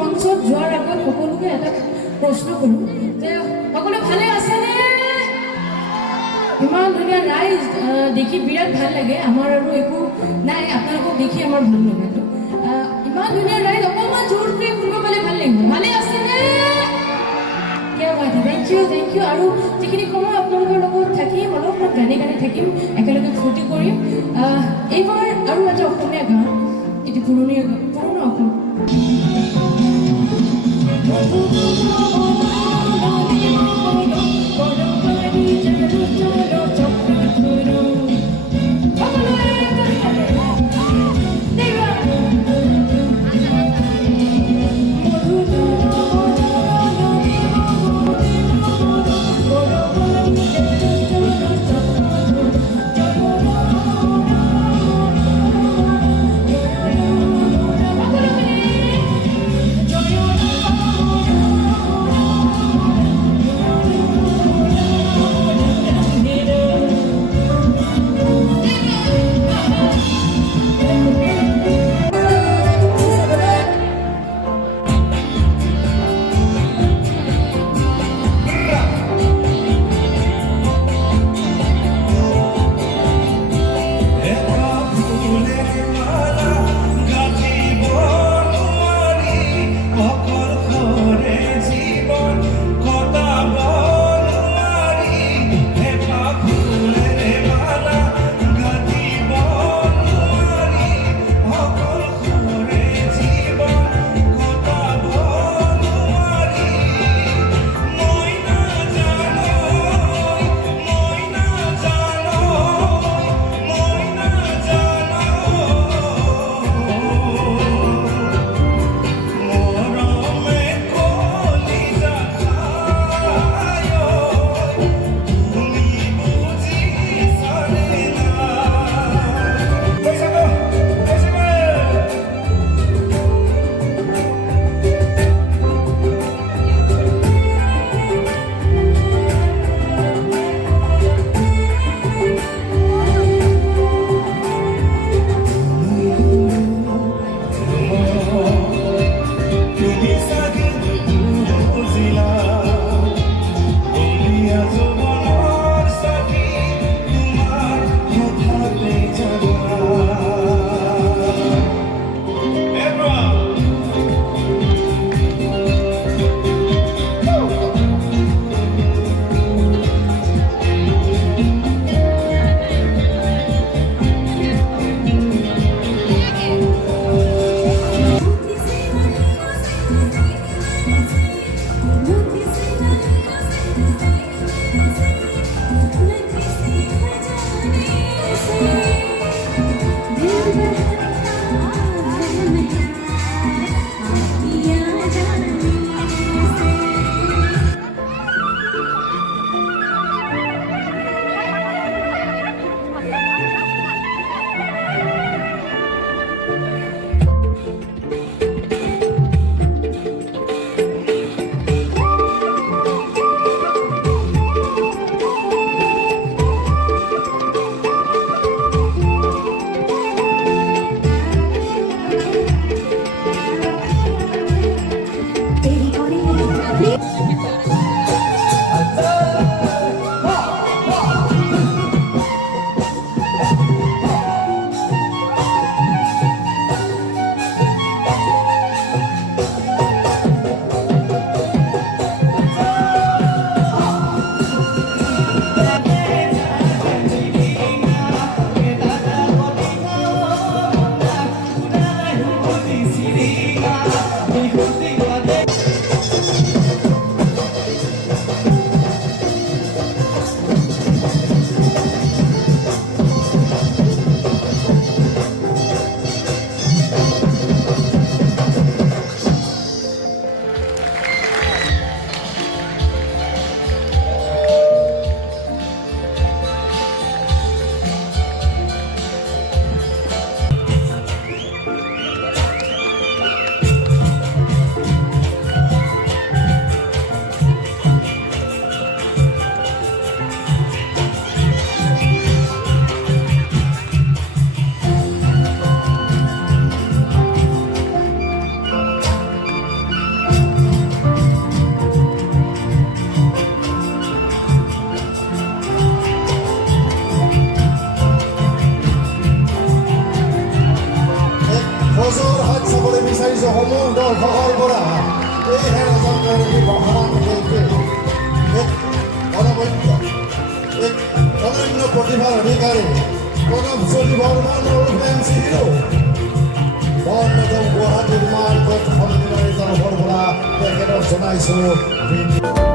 মঞ্চত যোৱাৰ আগত সকলোকে এটা প্ৰশ্ন কৰোঁ যে সকলো ভালে আছেনে? ইমান ধুনীয়া ৰাইজ দেখি বিৰাট ভাল লাগে। আমাৰ আৰু একো নাই, আপোনালোকক দেখি আমাৰ ভাল লাগে। ইমান ধুনীয়া ৰাইজ অকণমান জোৰকৈ শুনিব পালে ভাল লাগিব। ভালে আছেনে? Thank you. আৰু যিখিনি সময় আপোনালোকৰ লগত থাকিম, অলপমান গানে গানে থাকিম, একেলগে ফূৰ্তি কৰিম। এইবাৰ আৰু এটা অসমীয়া গান, এটি পুৰণা অসম সমূহ দৰ্শকৰ পৰা এই হেৰচন্দ্ৰদেৱী মহান শিল্পী এক অনবদ্য এক অনন্য প্ৰতিভাৰ অধিকাৰী প্ৰণৱজ্যোতি বৰ্মন ফেঞ্চি হিৰো অন্যতম গুৱাহাটীৰ মাৰ্গত সন্মিলনী তৰফৰ পৰা তেখেতক জনাইছোঁ